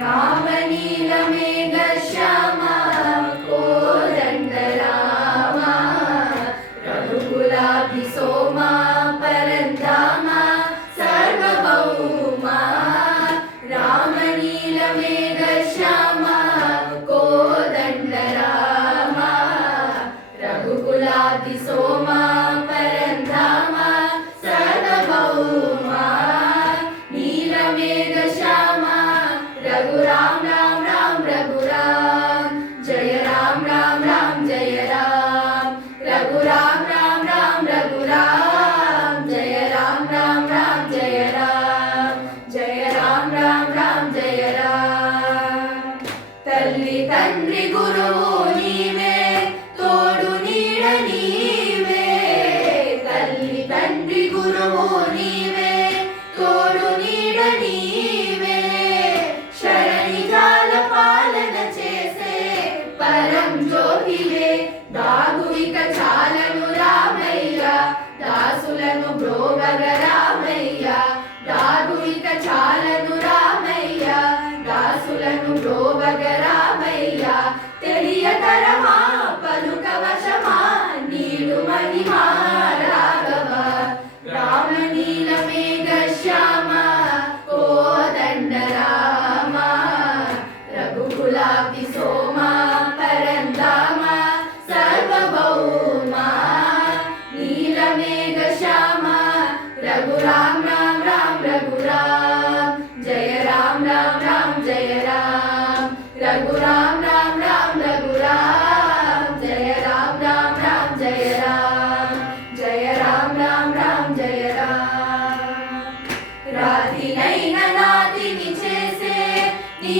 రామనీలమేఘశ్యామ కోదండ రామ రఘుకులాభి సోమ పరంధామ సర్వభౌమ రామనీలమేఘశ్యామ కోదండ రామ రఘుకులాభి సోమ పరంధామ సర్వభౌమ నీలమేఘశ్యామ रघुराम राम राम रघुराम जय राम राम राम जय राम रघुराम राम राम रघुराम जय राम राम राम जय राम जय राम राम राम जय राम तल्ली तंद्रि गुरुवु नीवे तोडु नीड नीवे तल्ली तंद्रि गुरुवु नीवे तोडु नीड नीवे परम ज्योतिवे दागुविक चालनु रामయ్య दासुలను బ్రోవగ రామయ్య दागुविक चालनु రామయ్య दासुలను బ్రోవగ రామయ్య తెలియతరమా పలుక వశమా నీడు మహిమా రాఘవ రామనీలమేఘశ్యామ కోదండ రామ రఘుకులాభి సోమ పరంధామ సర్వభౌమ నీలమేఘశ్యామ రఘురామ రామ రామ రఘురామ జయ రామ రామ రామ జయ రామ రఘురామ రామ రామ రఘురామ జయ రామ రామ రామ జయ రామ జయ రామ రామ రామ జయ రామ రాతినైన నాతిని చేసే నీ